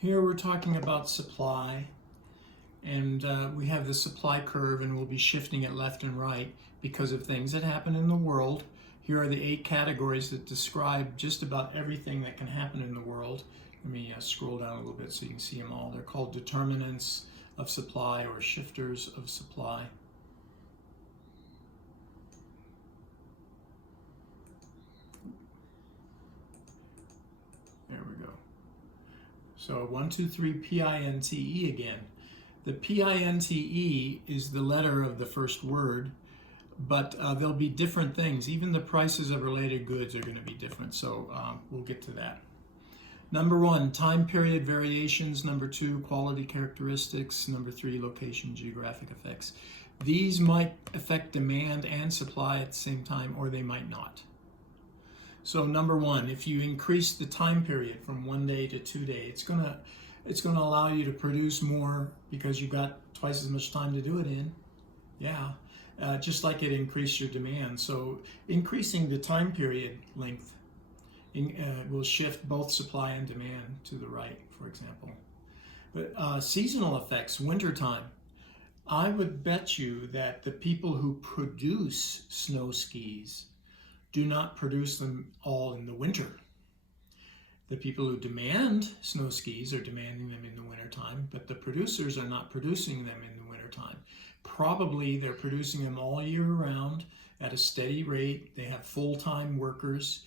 Here we're talking about supply, and we have the supply curve, and we'll be shifting it left and right because of things that happen in the world. Here are the 8 categories that describe just about everything that can happen in the world. Let me scroll down a little bit so you can see them all. They're called determinants of supply or shifters of supply. There we go. So 1, 2, 3, P-I-N-T-E again. The P-I-N-T-E is the letter of the first word, but there'll be different things. Even the prices of related goods are going to be different, so we'll get to that. Number 1, time period variations. Number 2, quality characteristics. Number 3, location geographic effects. These might affect demand and supply at the same time, or they might not. So number 1, if you increase the time period from 1 day to 2 days, it's gonna allow you to produce more because you've got twice as much time to do it in. Yeah, just like it increased your demand. So increasing the time period length will shift both supply and demand to the right, for example. But seasonal effects, wintertime. I would bet you that the people who produce snow skis do not produce them all in the winter. The people who demand snow skis are demanding them in the wintertime, but the producers are not producing them in the wintertime. Probably they're producing them all year round at a steady rate. They have full-time workers.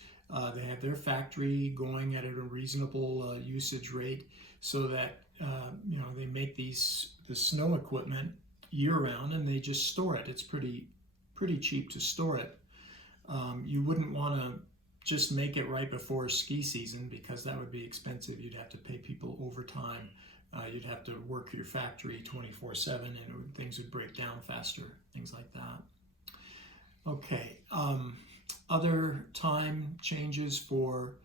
They have their factory going at a reasonable usage rate so that they make the snow equipment year-round and they just store it. It's pretty cheap to store it. You wouldn't want to just make it right before ski season because that would be expensive. You'd have to pay people overtime. You'd have to work your factory 24/7 and things would break down faster, things like that. Okay, other time changes for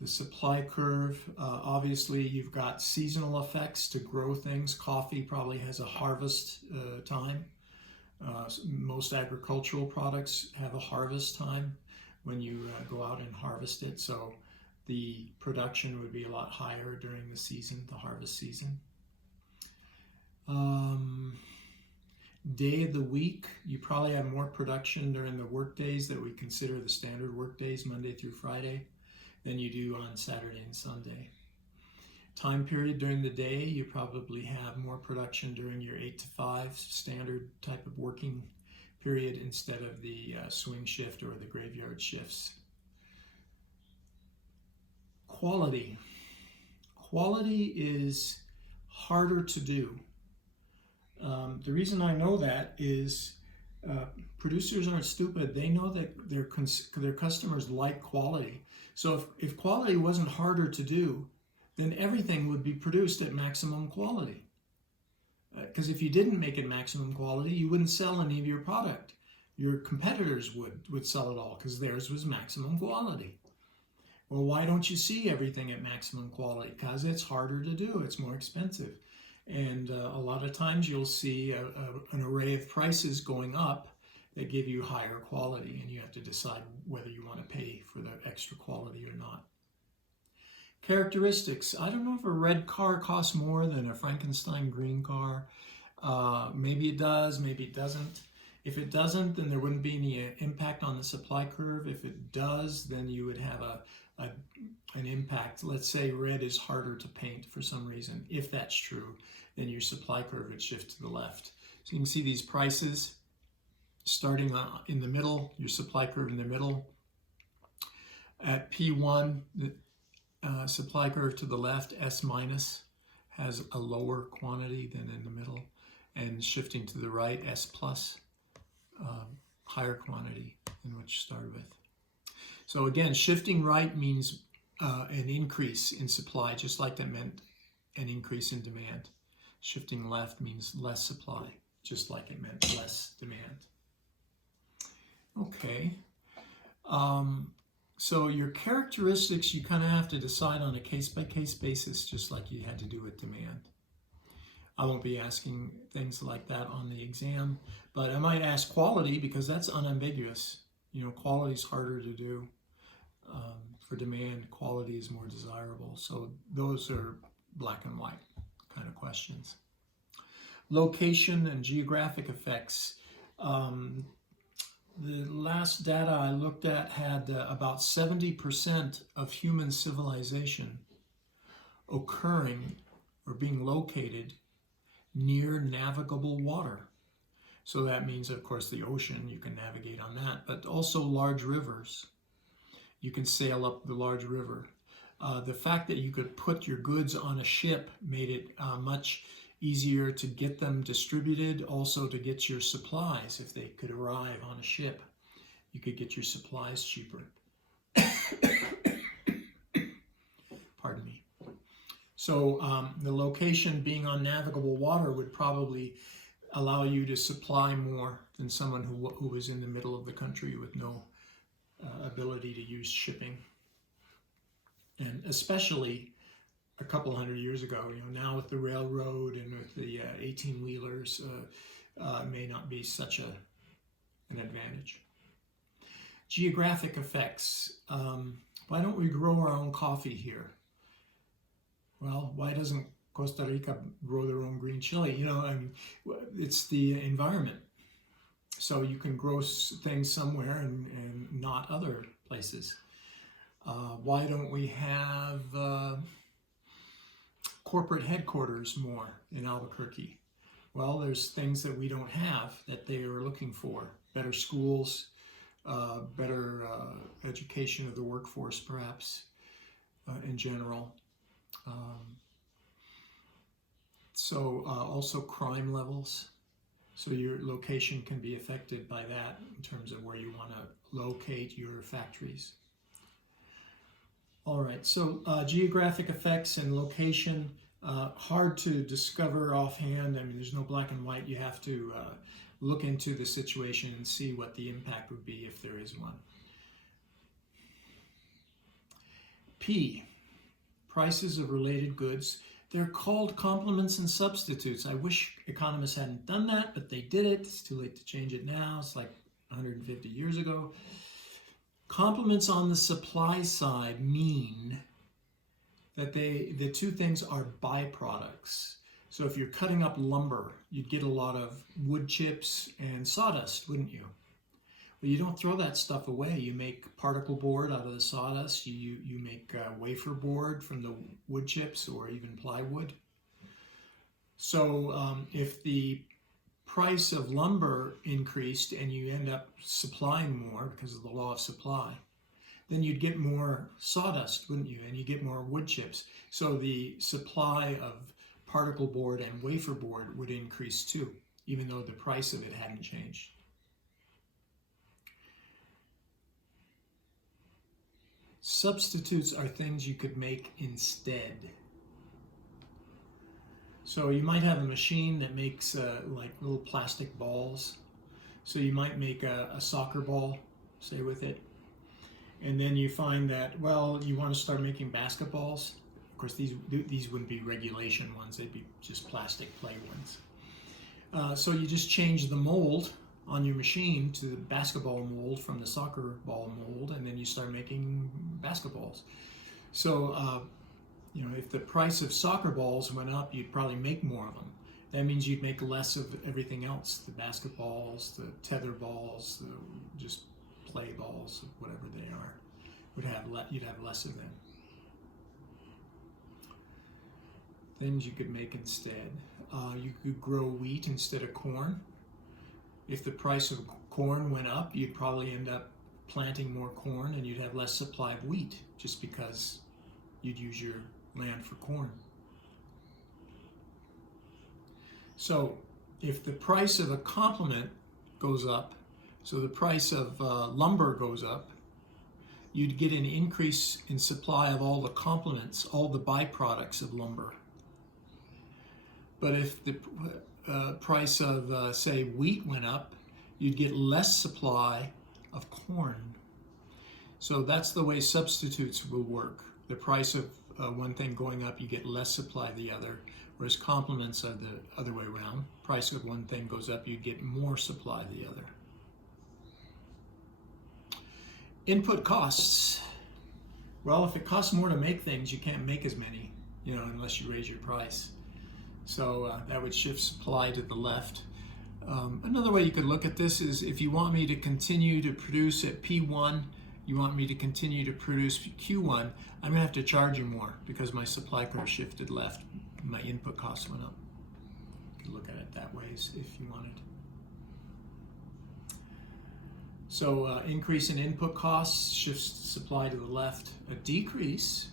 the supply curve. Obviously, you've got seasonal effects to grow things. Coffee probably has a harvest time. Most agricultural products have a harvest time when you go out and harvest it, so the production would be a lot higher during the season, the harvest season. Day of the week, you probably have more production during the work days that we consider the standard work days, Monday through Friday, than you do on Saturday and Sunday. Time period during the day, you probably have more production during your 8 to 5 standard type of working period instead of the swing shift or the graveyard shifts. Quality. Quality is harder to do. The reason I know that is producers aren't stupid. They know that their customers like quality. So if quality wasn't harder to do, then everything would be produced at maximum quality. Because if you didn't make it maximum quality, you wouldn't sell any of your product. Your competitors would sell it all because theirs was maximum quality. Well, why don't you see everything at maximum quality? Because it's harder to do. It's more expensive. And a lot of times you'll see an array of prices going up that give you higher quality, and you have to decide whether you want to pay for the extra quality or not. Characteristics. I don't know if a red car costs more than a Frankenstein green car. Maybe it does, maybe it doesn't. If it doesn't, then there wouldn't be any impact on the supply curve. If it does, then you would have an impact. Let's say red is harder to paint for some reason. If that's true, then your supply curve would shift to the left. So you can see these prices starting in the middle, your supply curve in the middle. At P1, the supply curve to the left, S minus, has a lower quantity than in the middle, and shifting to the right, S plus, higher quantity than what you started with. So again, shifting right means an increase in supply, just like that meant an increase in demand. Shifting left means less supply, just like it meant less demand. Okay. So your characteristics, you kind of have to decide on a case-by-case basis, just like you had to do with demand. I won't be asking things like that on the exam, but I might ask quality because that's unambiguous. Quality is harder to do. For demand, quality is more desirable. So those are black and white kind of questions. Location and geographic effects. The last data I looked at had about 70% of human civilization occurring or being located near navigable water. So that means, of course, the ocean, you can navigate on that, but also large rivers. You can sail up the large river. The fact that you could put your goods on a ship made it much easier to get them distributed, also to get your supplies. If they could arrive on a ship, you could get your supplies cheaper. Pardon me. So the location being on navigable water would probably allow you to supply more than someone who was in the middle of the country with no ability to use shipping. And especially a couple hundred years ago, now with the railroad and with the 18-wheelers, may not be such an advantage. Geographic effects. Why don't we grow our own coffee here? Well, why doesn't Costa Rica grow their own green chili? It's the environment. So you can grow things somewhere and not other places. Why don't we have corporate headquarters more in Albuquerque? Well, there's things that we don't have that they are looking for. Better schools, better education of the workforce, perhaps, in general. Also crime levels. So your location can be affected by that in terms of where you want to locate your factories. All right, so geographic effects and location, hard to discover offhand. I mean, there's no black and white. You have to look into the situation and see what the impact would be if there is one. P, prices of related goods. They're called complements and substitutes. I wish economists hadn't done that, but they did it. It's too late to change it now. It's like 150 years ago. Complements on the supply side mean that the two things are byproducts. So if you're cutting up lumber, you'd get a lot of wood chips and sawdust, wouldn't you? Well, you don't throw that stuff away. You make particle board out of the sawdust. You make wafer board from the wood chips or even plywood. So if the price of lumber increased and you end up supplying more because of the law of supply, then you'd get more sawdust, wouldn't you? And you get more wood chips. So the supply of particle board and wafer board would increase too, even though the price of it hadn't changed. Substitutes are things you could make instead. So you might have a machine that makes like little plastic balls. So you might make a soccer ball, say, with it. And then you find that, well, you want to start making basketballs. Of course, these wouldn't be regulation ones. They'd be just plastic play ones. So you just change the mold on your machine to the basketball mold from the soccer ball mold, and then you start making basketballs. So, if the price of soccer balls went up, you'd probably make more of them. That means you'd make less of everything else, the basketballs, the tether balls, the just play balls, whatever they are. You'd have less of them. Things you could make instead. You could grow wheat instead of corn. If the price of corn went up, you'd probably end up planting more corn and you'd have less supply of wheat just because you'd use your land for corn. So if the price of a complement goes up, so the price of lumber goes up, you'd get an increase in supply of all the complements, all the byproducts of lumber. But if the price of, say, wheat went up, you'd get less supply of corn. So that's the way substitutes will work. The price of one thing going up, you get less supply of the other, whereas complements are the other way around. Price of one thing goes up, you get more supply of the other. Input costs. Well, if it costs more to make things, you can't make as many. unless you raise your price. So that would shift supply to the left. Another way you could look at this is if you want me to continue to produce at P1, you want me to continue to produce Q1, I'm going to have to charge you more because my supply curve shifted left. My input costs went up. You could look at it that way if you wanted. So increase in input costs shifts supply to the left. A decrease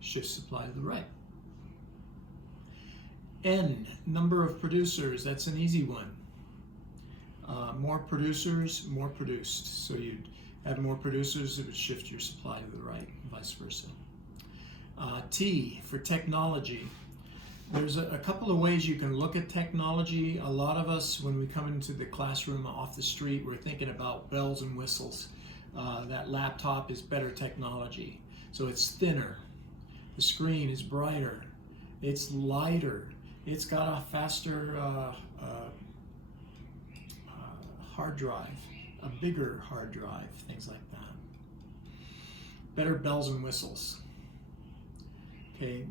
shifts supply to the right. N, number of producers, that's an easy one. More producers, more produced. So you'd have more producers, it would shift your supply to the right, and vice versa. T, for technology. There's a couple of ways you can look at technology. A lot of us, when we come into the classroom off the street, we're thinking about bells and whistles. That laptop is better technology. So it's thinner, the screen is brighter, it's lighter, it's got a faster hard drive, a bigger hard drive, things like that. Better bells and whistles. Okay,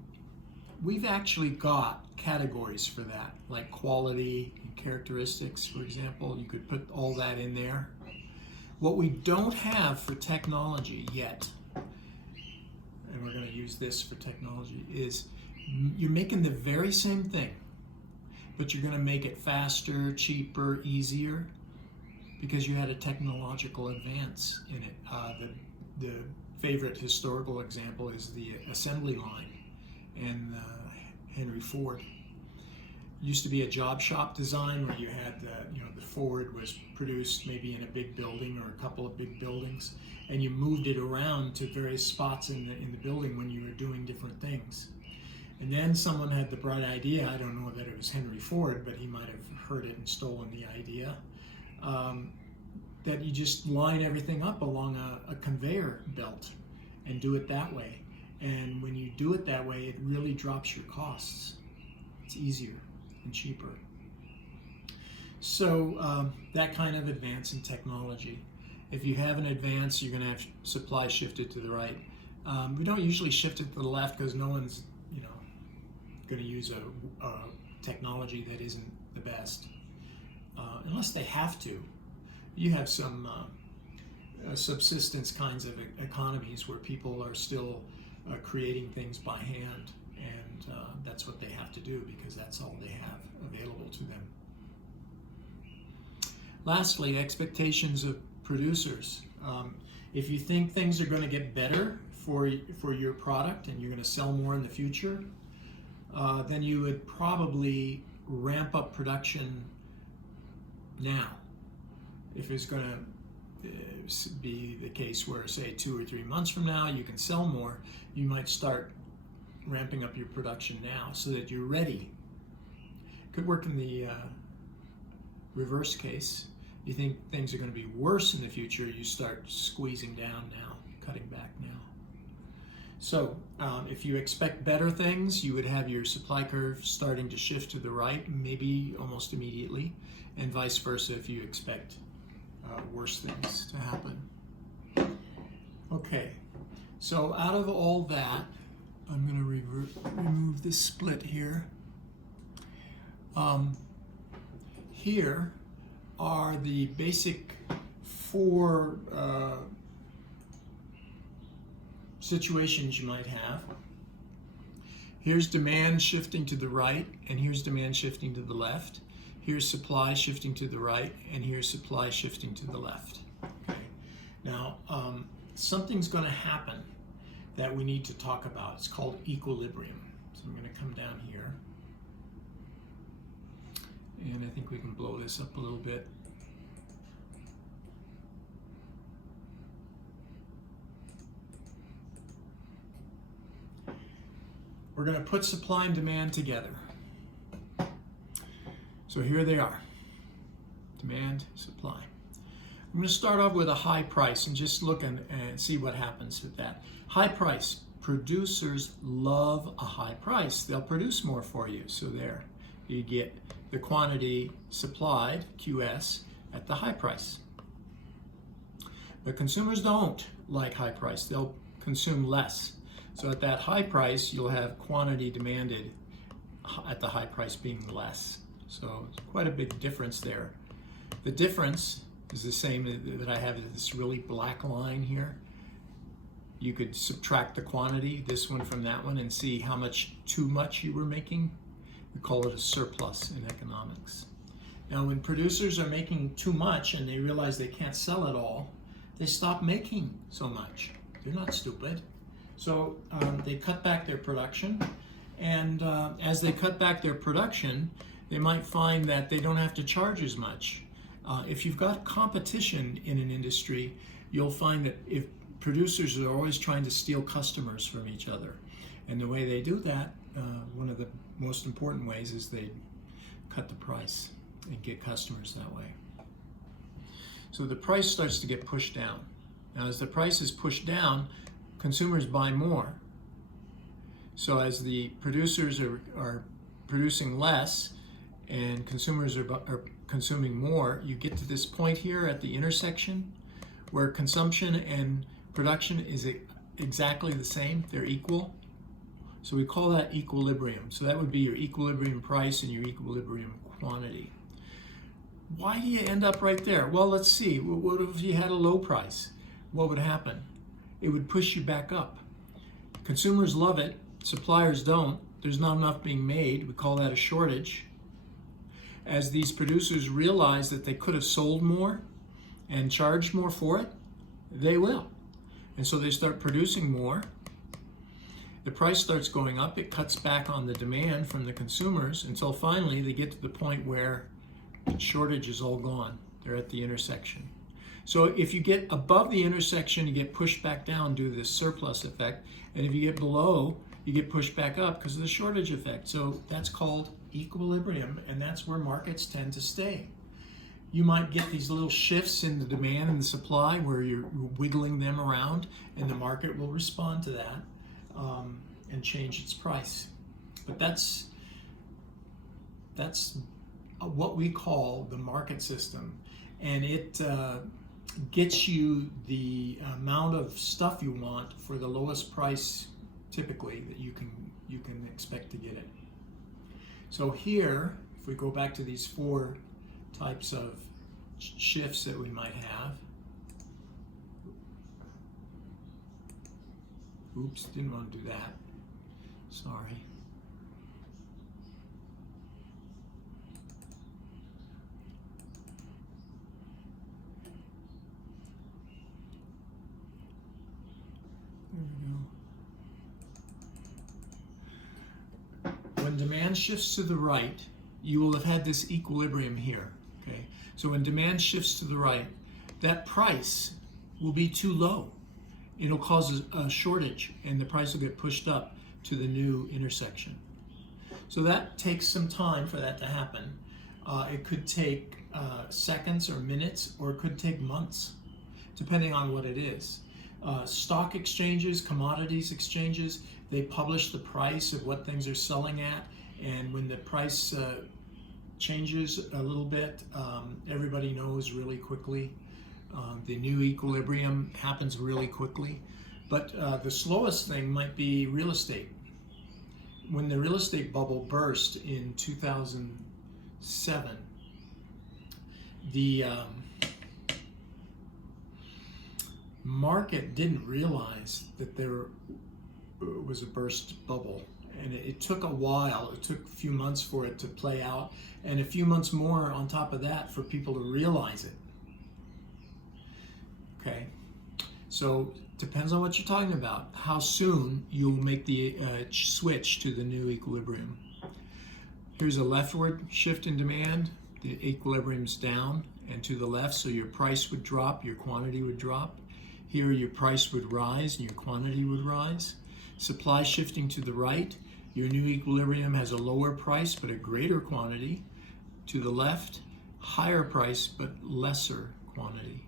we've actually got categories for that, like quality and characteristics, for example. You could put all that in there. What we don't have for technology yet, and we're going to use this for technology, is you're making the very same thing, but you're going to make it faster, cheaper, easier, because you had a technological advance in it. The favorite historical example is the assembly line and Henry Ford. It used to be a job shop design where you had the Ford was produced maybe in a big building or a couple of big buildings, and you moved it around to various spots in the building when you were doing different things. And then someone had the bright idea, I don't know that it was Henry Ford, but he might have heard it and stolen the idea, that you just line everything up along a conveyor belt and do it that way. And when you do it that way, it really drops your costs. It's easier and cheaper. So that kind of advance in technology. If you have an advance, you're going to have supply shifted to the right. We don't usually shift it to the left because no one's going to use a technology that isn't the best, unless they have to. You have some subsistence kinds of economies where people are still creating things by hand, and that's what they have to do because that's all they have available to them. Lastly, expectations of producers. If you think things are going to get better for your product and you're going to sell more in the future, then you would probably ramp up production now. If it's going to be the case where, say, 2 or 3 months from now you can sell more, you might start ramping up your production now so that you're ready. Could work in the reverse case. You think things are going to be worse in the future, you start squeezing down now, cutting back now. So if you expect better things, you would have your supply curve starting to shift to the right, maybe almost immediately, and vice versa if you expect worse things to happen. Okay, so out of all that, I'm going to remove this split here. Here are the basic 4 situations you might have. Here's demand shifting to the right, and here's demand shifting to the left. Here's supply shifting to the right, and here's supply shifting to the left. Okay. Now, something's going to happen that we need to talk about. It's called equilibrium. So I'm going to come down here, and I think we can blow this up a little bit. We're going to put supply and demand together. So here they are, demand, supply. I'm going to start off with a high price and just look and see what happens with that. High price, producers love a high price. They'll produce more for you. So there, you get the quantity supplied, QS, at the high price. But consumers don't like high price. They'll consume less. So at that high price, you'll have quantity demanded at the high price being less. So it's quite a big difference there. The difference is the same that I have this really black line here. You could subtract the quantity, this one from that one, and see how much too much you were making. We call it a surplus in economics. Now, when producers are making too much and they realize they can't sell it all, they stop making so much. They're not stupid. So they cut back their production, and as they cut back their production, they might find that they don't have to charge as much. If you've got competition in an industry, you'll find that if producers are always trying to steal customers from each other. And the way they do that, one of the most important ways is they cut the price and get customers that way. So the price starts to get pushed down. Now, as the price is pushed down, consumers buy more. So as the producers are producing less and consumers are consuming more, you get to this point here at the intersection where consumption and production is exactly the same. They're equal. So we call that equilibrium. So that would be your equilibrium price and your equilibrium quantity. Why do you end up right there? Well, let's see. What if you had a low price? What would happen? It would push you back up. Consumers love it. Suppliers don't. There's not enough being made. We call that a shortage. As these producers realize that they could have sold more and charged more for it, they will. And so they start producing more. The price starts going up. It cuts back on the demand from the consumers until finally they get to the point where the shortage is all gone. They're at the intersection. So if you get above the intersection, you get pushed back down due to this surplus effect. And if you get below, you get pushed back up because of the shortage effect. So that's called equilibrium, and that's where markets tend to stay. You might get these little shifts in the demand and the supply where you're wiggling them around, and the market will respond to that and change its price. But that's what we call the market system, and it gets you the amount of stuff you want for the lowest price typically that you can expect to get it. So here, if we go back to these four types of shifts that we might have. Oops, didn't want to do that. Sorry. There we go. When demand shifts to the right, you will have had this equilibrium here. Okay, so when demand shifts to the right, that price will be too low. It'll cause a shortage, and the price will get pushed up to the new intersection. So that takes some time for that to happen. It could take seconds or minutes, or it could take months, depending on what it is. Stock exchanges, commodities exchanges, they publish the price of what things are selling at, and when the price changes a little bit, everybody knows really quickly. The new equilibrium happens really quickly. But the slowest thing might be real estate. When the real estate bubble burst in 2007, the market didn't realize that there was a burst bubble. And it took a while. It took a few months for it to play out, and a few months more on top of that for people to realize it. Okay, so depends on what you're talking about, how soon you'll make the switch to the new equilibrium. Here's a leftward shift in demand. The equilibrium's down and to the left, so your price would drop, your quantity would drop. Here your price would rise and your quantity would rise. Supply shifting to the right, your new equilibrium has a lower price but a greater quantity. To the left, higher price but lesser quantity.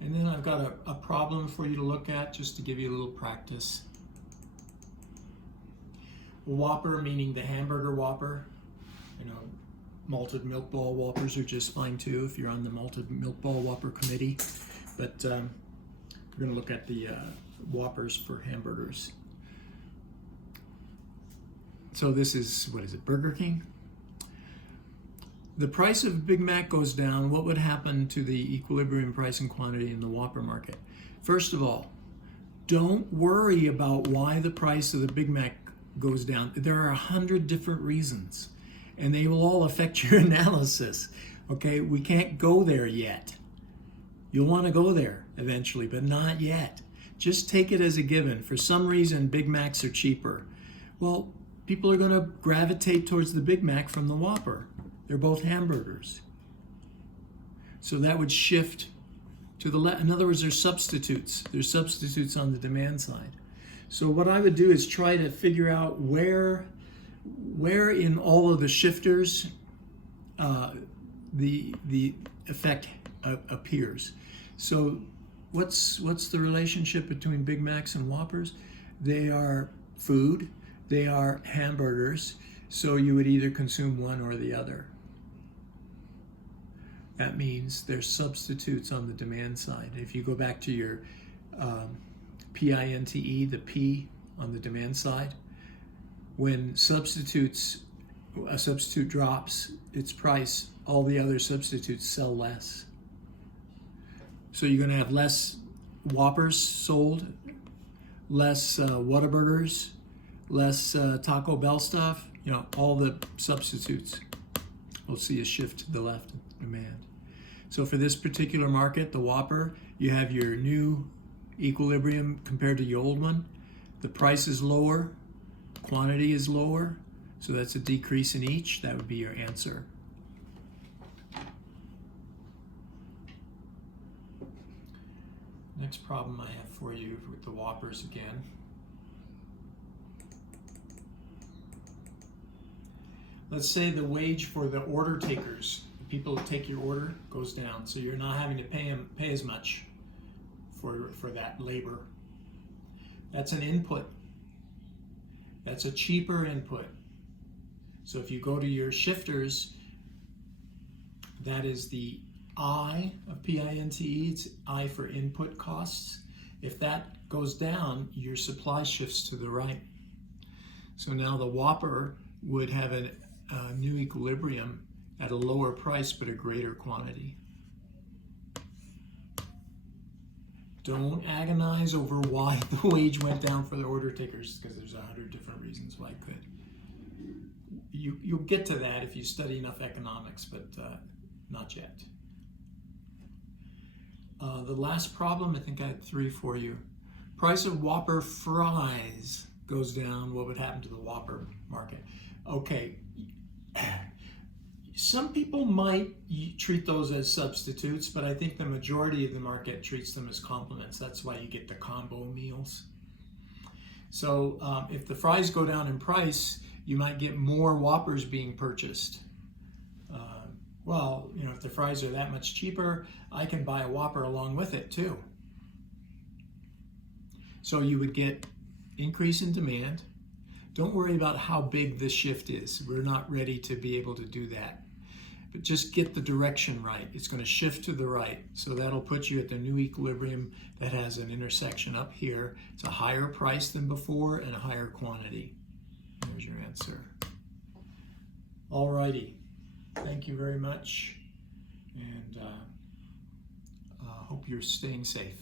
And then I've got a problem for you to look at just to give you a little practice. Whopper, meaning the hamburger Whopper, malted milk ball Whoppers are just fine too if you're on the malted milk ball Whopper committee. But we're going to look at the Whoppers for hamburgers. So this is, what is it, Burger King? The price of Big Mac goes down. What would happen to the equilibrium price and quantity in the Whopper market? First of all, don't worry about why the price of the Big Mac goes down. There are 100 different reasons, and they will all affect your analysis. Okay, we can't go there yet. You'll want to go there eventually, but not yet. Just take it as a given. For some reason, Big Macs are cheaper. Well, people are going to gravitate towards the Big Mac from the Whopper. They're both hamburgers. So that would shift to the left. In other words, there's substitutes. There's substitutes on the demand side. So what I would do is try to figure out where in all of the shifters the effect appears. So what's the relationship between Big Macs and Whoppers? They are food. They are hamburgers. So you would either consume one or the other. That means there's substitutes on the demand side. If you go back to your PINTE, the P on the demand side, when a substitute drops its price, all the other substitutes sell less. So you're going to have less Whoppers sold, less Whataburgers, less Taco Bell stuff. You know, all the substitutes will see a shift to the left in demand. So for this particular market, the Whopper, you have your new equilibrium compared to the old one. The price is lower, quantity is lower, so that's a decrease in each. That would be your answer. Next problem I have for you with the Whoppers again. Let's say the wage for the order takers, the people who take your order, goes down. So you're not having to pay as much for that labor. That's an input. That's a cheaper input. So if you go to your shifters, that is the I of PINTE, it's I for input costs. If that goes down, your supply shifts to the right. So now the Whopper would have a new equilibrium at a lower price but a greater quantity. Don't agonize over why the wage went down for the order takers, because there's 100 different reasons why it could. You'll get to that if you study enough economics, but not yet. The last problem, I think I had 3 for you. Price of Whopper fries goes down. What would happen to the Whopper market? Okay, some people might treat those as substitutes, but I think the majority of the market treats them as complements. That's why you get the combo meals. So if the fries go down in price, you might get more Whoppers being purchased. Well, you know, if the fries are that much cheaper, I can buy a Whopper along with it too. So you would get increase in demand. Don't worry about how big this shift is. We're not ready to be able to do that. But just get the direction right. It's going to shift to the right. So that'll put you at the new equilibrium that has an intersection up here. It's a higher price than before and a higher quantity. There's your answer. All righty. Thank you very much. And hope you're staying safe.